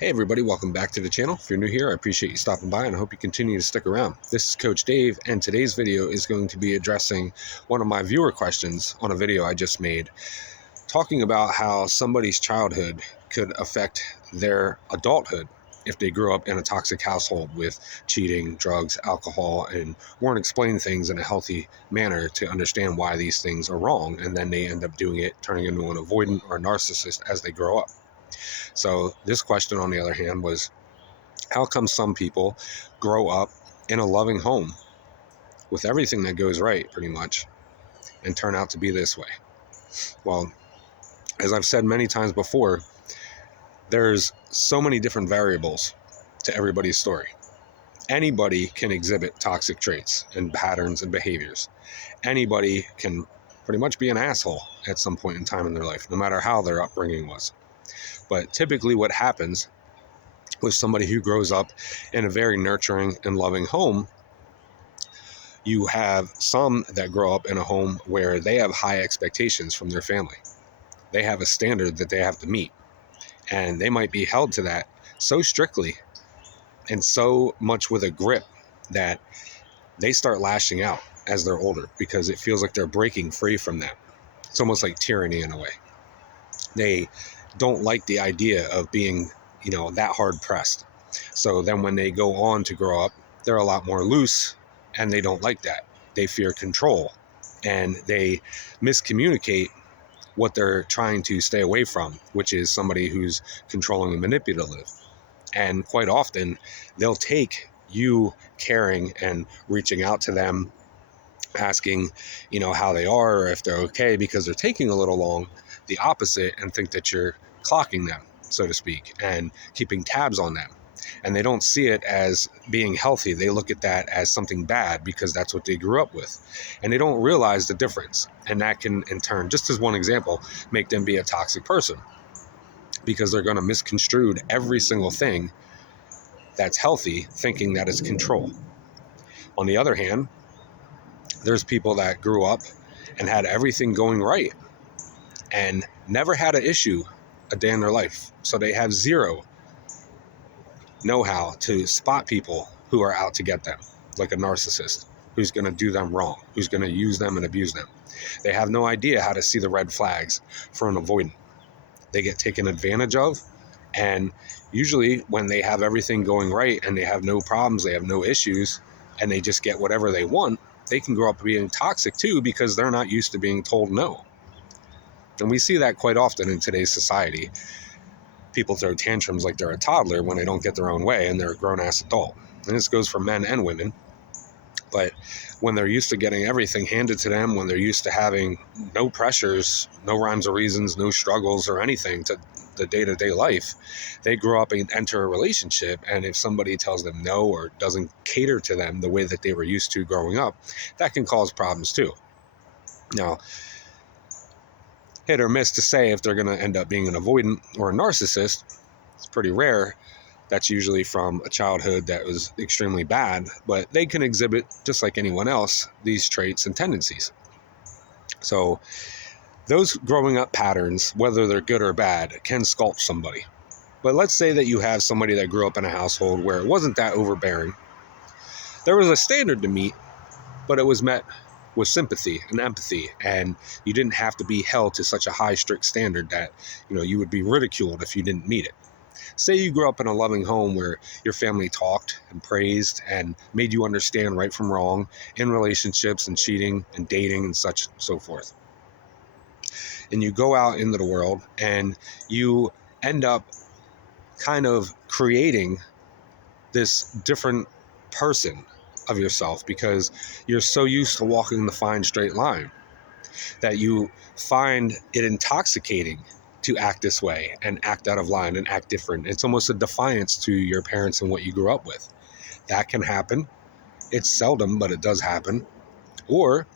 Hey everybody, welcome back to the channel. If you're new here, I appreciate you stopping by and I hope you continue to stick around. This is Coach Dave and today's video is going to be addressing one of my viewer questions on a video I just made, talking about how somebody's childhood could affect their adulthood if they grew up in a toxic household with cheating, drugs, alcohol, and weren't explaining things in a healthy manner to understand why these things are wrong, and then they end up doing it, turning into an avoidant or a narcissist as they grow up. So this question, on the other hand, was how come some people grow up in a loving home with everything that goes right, pretty much, and turn out to be this way? Well, as I've said many times before, there's so many different variables to everybody's story. Anybody can exhibit toxic traits and patterns and behaviors. Anybody can pretty much be an asshole at some point in time in their life, no matter how their upbringing was. But typically what happens with somebody who grows up in a very nurturing and loving home, you have some that grow up in a home where they have high expectations from their family. They have a standard that they have to meet, and they might be held to that so strictly and so much with a grip that they start lashing out as they're older because it feels like they're breaking free from that. It's almost like tyranny in a way. They don't like the idea of being, that hard pressed. So then when they go on to grow up, they're a lot more loose, and they don't like that. They fear control, and they miscommunicate what they're trying to stay away from, which is somebody who's controlling and manipulative. And quite often, they'll take you caring and reaching out to them, asking, how they are or if they're okay, because they're taking a little long, the opposite, and think that you're clocking them, so to speak, and keeping tabs on them. And they don't see it as being healthy. They look at that as something bad because that's what they grew up with. And they don't realize the difference. And that can, in turn, just as one example, make them be a toxic person, because they're going to misconstrue every single thing that's healthy, thinking that it's control. On the other hand, there's people that grew up and had everything going right and never had an issue a day in their life. So they have zero know-how to spot people who are out to get them, like a narcissist who's going to do them wrong, who's going to use them and abuse them. They have no idea how to see the red flags for an avoidant. They get taken advantage of, and usually when they have everything going right and they have no problems, they have no issues, and they just get whatever they want, they can grow up being toxic too, because they're not used to being told no. And we see that quite often in today's society. People throw tantrums like they're a toddler when they don't get their own way and they're a grown-ass adult. And this goes for men and women. But when they're used to getting everything handed to them, when they're used to having no pressures, no rhymes or reasons, no struggles or anything to the day-to-day life, they grow up and enter a relationship, and if somebody tells them no or doesn't cater to them the way that they were used to growing up, that can cause problems too. Now, hit or miss to say if they're going to end up being an avoidant or a narcissist. It's pretty rare. That's usually from a childhood that was extremely bad, but they can exhibit, just like anyone else, these traits and tendencies. So those growing up patterns, whether they're good or bad, can sculpt somebody. But let's say that you have somebody that grew up in a household where it wasn't that overbearing. There was a standard to meet, but it was met with sympathy and empathy, and you didn't have to be held to such a high, strict standard that, you would be ridiculed if you didn't meet it. Say you grew up in a loving home where your family talked and praised and made you understand right from wrong in relationships and cheating and dating and such and so forth. And you go out into the world and you end up kind of creating this different person of yourself because you're so used to walking the fine straight line that you find it intoxicating to act this way and act out of line and act different. It's almost a defiance to your parents and what you grew up with. That can happen. It's seldom, but it does happen. Or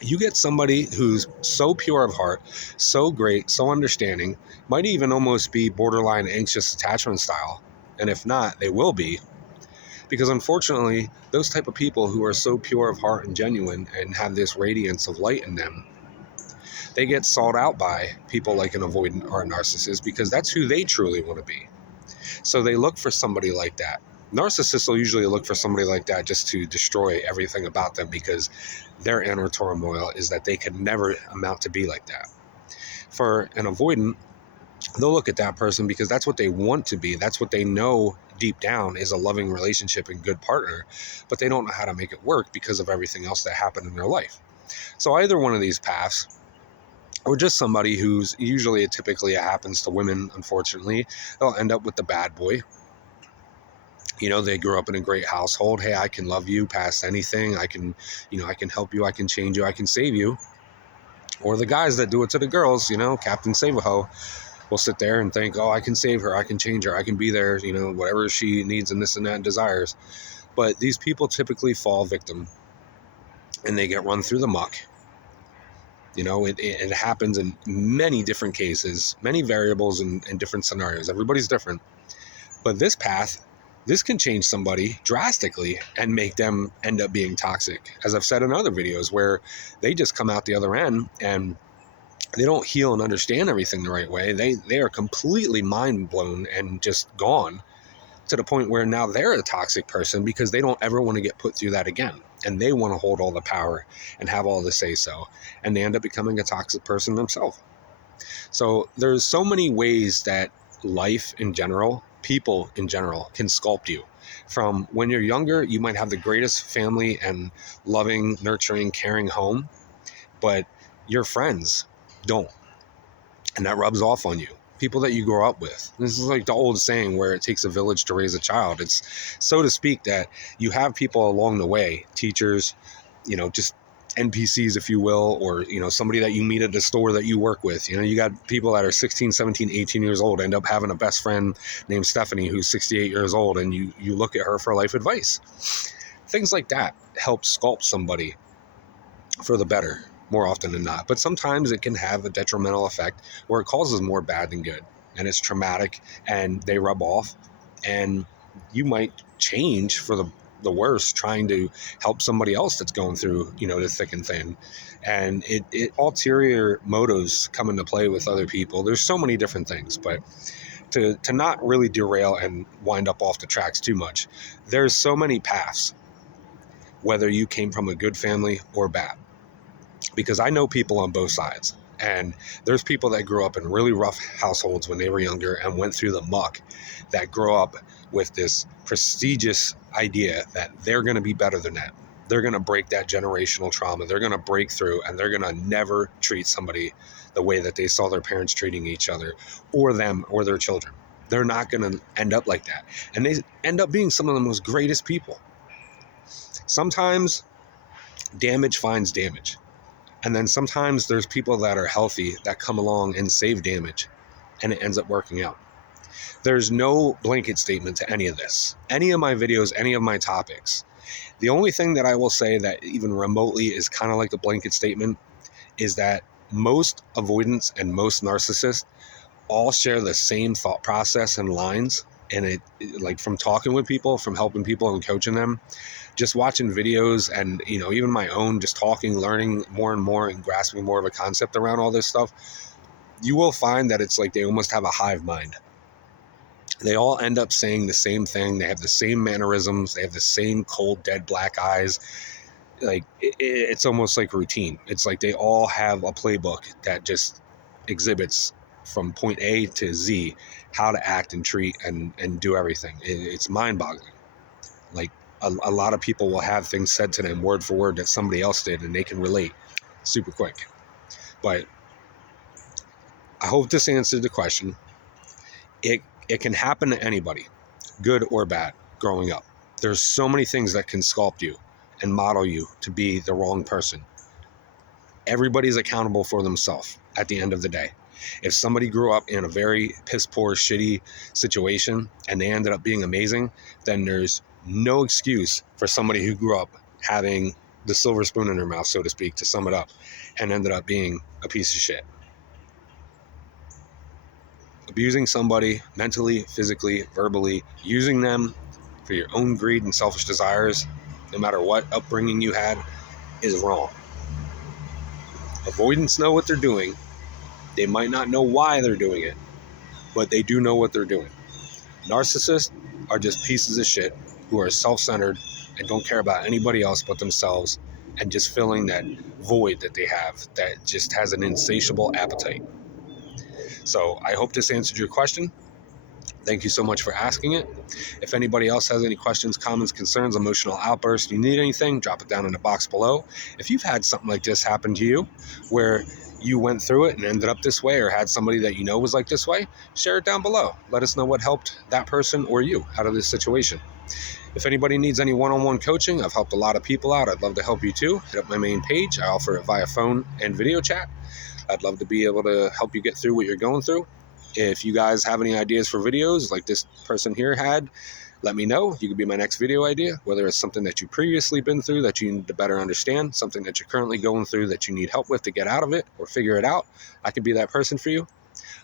you get somebody who's so pure of heart, so great, so understanding, might even almost be borderline anxious attachment style. And if not, they will be. Because unfortunately, those type of people who are so pure of heart and genuine and have this radiance of light in them, they get sought out by people like an avoidant or a narcissist because that's who they truly want to be. So they look for somebody like that. Narcissists will usually look for somebody like that just to destroy everything about them, because their inner turmoil is that they could never amount to be like that. For an avoidant, they'll look at that person because that's what they want to be. That's what they know deep down is a loving relationship and good partner, but they don't know how to make it work because of everything else that happened in their life. So either one of these paths, or just somebody who's usually, typically it happens to women, unfortunately, they'll end up with the bad boy. You know, they grew up in a great household. Hey, I can love you past anything. I can help you. I can change you. I can save you. Or the guys that do it to the girls, Captain Save-A-Ho, will sit there and think, oh, I can save her. I can change her. I can be there, whatever she needs and this and that and desires. But these people typically fall victim and they get run through the muck. It happens in many different cases, many variables and different scenarios. Everybody's different. But this path, this can change somebody drastically and make them end up being toxic. As I've said in other videos, where they just come out the other end and they don't heal and understand everything the right way. They are completely mind blown and just gone, to the point where now they're a toxic person because they don't ever want to get put through that again. And they want to hold all the power and have all the say so. And they end up becoming a toxic person themselves. So there's so many ways that life in general, people in general, can sculpt you. From when you're younger, you might have the greatest family and loving, nurturing, caring home, but your friends don't. And that rubs off on you. People that you grow up with. This is like the old saying where it takes a village to raise a child. It's, so to speak, that you have people along the way, teachers, just NPCs, if you will, or, somebody that you meet at the store that you work with. You got people that are 16, 17, 18 years old, end up having a best friend named Stephanie who's 68 years old, and you look at her for life advice. Things like that help sculpt somebody for the better, more often than not. But sometimes it can have a detrimental effect where it causes more bad than good, and it's traumatic and they rub off, and you might change for the worse trying to help somebody else that's going through, the thick and thin. And it ulterior motives come into play with other people. There's so many different things, but to not really derail and wind up off the tracks too much, there's so many paths, whether you came from a good family or bad. Because I know people on both sides, and there's people that grew up in really rough households when they were younger and went through the muck, that grow up with this prestigious idea that they're going to be better than that. They're going to break that generational trauma. They're going to break through, and they're going to never treat somebody the way that they saw their parents treating each other or them or their children. They're not going to end up like that. And they end up being some of the most greatest people. Sometimes damage finds damage. And then sometimes there's people that are healthy that come along and save damage, and it ends up working out. There's no blanket statement to any of this. Any of my videos, any of my topics. The only thing that I will say that even remotely is kind of like a blanket statement is that most avoidants and most narcissists all share the same thought process and lines. And it like, from talking with people, from helping people and coaching them, just watching videos and, even my own, just talking, learning more and more and grasping more of a concept around all this stuff, you will find that it's like they almost have a hive mind. They all end up saying the same thing. They have the same mannerisms. They have the same cold, dead black eyes. Like, it's almost like routine. It's like they all have a playbook that just exhibits from point A to Z how to act and treat and do everything. It's mind-boggling. Like, a lot of people will have things said to them word for word that somebody else did, and they can relate super quick. But I hope this answered the question. It can happen to anybody, good or bad, growing up. There's so many things that can sculpt you and model you to be the wrong person. Everybody's accountable for themselves at the end of the day. If somebody grew up in a very piss poor, shitty situation and they ended up being amazing, then there's no excuse for somebody who grew up having the silver spoon in their mouth, so to speak, to sum it up, and ended up being a piece of shit. Abusing somebody mentally, physically, verbally, using them for your own greed and selfish desires, no matter what upbringing you had, is wrong. Avoidants know what they're doing. They might not know why they're doing it, but they do know what they're doing. Narcissists are just pieces of shit who are self-centered and don't care about anybody else but themselves, and just filling that void that they have that just has an insatiable appetite. So I hope this answered your question. Thank you so much for asking it. If anybody else has any questions, comments, concerns, emotional outbursts, you need anything, drop it down in the box below. If you've had something like this happen to you, where you went through it and ended up this way, or had somebody that you know was like this way, share it down below. Let us know what helped that person or you out of this situation. If anybody needs any one-on-one coaching, I've helped a lot of people out. I'd love to help you too. Hit up my main page. I offer it via phone and video chat. I'd love to be able to help you get through what you're going through. If you guys have any ideas for videos like this person here had, let me know. You could be my next video idea, whether it's something that you've previously been through that you need to better understand, something that you're currently going through that you need help with to get out of it or figure it out. I could be that person for you.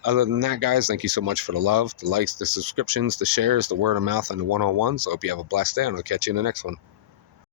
Other than that, guys, thank you so much for the love, the likes, the subscriptions, the shares, the word of mouth, and the one-on-ones. I hope you have a blessed day, and I'll catch you in the next one.